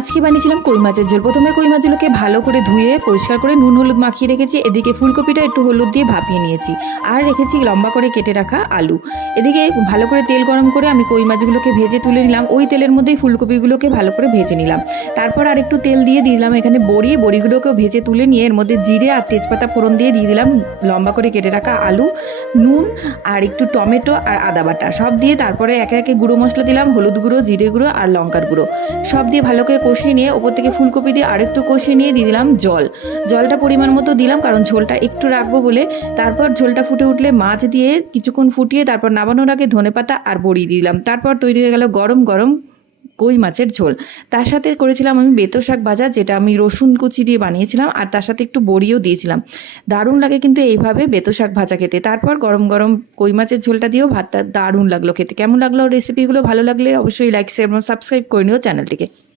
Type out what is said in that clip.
আজকে বানিয়েছিলাম? কই মাছের ঝোল। প্রথমে কই মাছগুলোকে ভালো করে ধুয়ে, পরিষ্কার করে নুন, হলুদ মাখিয়ে রেখেছি। এদিকে ফুলকপিটা একটু হলুদ দিয়ে ভাপিয়ে নিয়েছি। আর রেখেছি লম্বা করে কেটে রাখা আলু। এদিকে ভালো করে তেল গরম করে আমি কই মাছগুলোকে ভেজে তুলে নিলাম। ওই তেলের মধ্যেই ফুলকপিগুলোকে ভালো করে ভেজে নিলাম। তারপর আর একটু তেল দিয়ে দিলাম এখানে বড়ি। বড়িগুলোকেও ভেজে তুলে নিয়ে এর মধ্যে জিরে আর তেজপাতা ফোড়ন দিয়ে দিয়ে দিলাম। লম্বা করে কেটে রাখা আলু, নুন আর একটু টমেটো আর আদা বাটা। সব দিয়ে তারপরে একে একে গুঁড়ো মশলা দিলাম। হলুদ গুঁড়ো, জিরে গুঁড়ো আর লঙ্কার গুঁড়ো। সব দিয়ে ভালো করে কষিয়ে নিয়ে ওপর থেকে ফুলকপি দিয়ে আরেকটু কষিয়ে নিয়ে দিয়ে দিলাম জল। জলটা পরিমাণ মতো দিলাম, কারণ ঝোলটা একটু রাখব বলে। তারপর ঝোলটা ফুটে উঠলে মাছ দিয়ে কিছুক্ষণ ফুটিয়ে তারপর নামানোর আগে ধনেপাতা আর বড়ি দিলাম। তারপর তৈরি হয়ে গেল গরম গরম কই মাছের ঝোল। তার সাথে করেছিলাম আমি বেতো শাক ভাজা, যেটা আমি রসুন কুচি দিয়ে বানিয়েছিলাম, আর তার সাথে একটু বড়িও দিয়েছিলাম। দারুণ লাগে কিন্তু এইভাবে বেতো শাক ভাজা খেতে। তারপর গরম গরম কই মাছের ঝোলটা দিয়েও ভাতটা দারুণ লাগল খেতে। কেমন লাগল রেসিপিগুলো? ভালো লাগলে অবশ্যই লাইক শেয়ার এবং সাবস্ক্রাইব করে নিও চ্যানেলটিকে।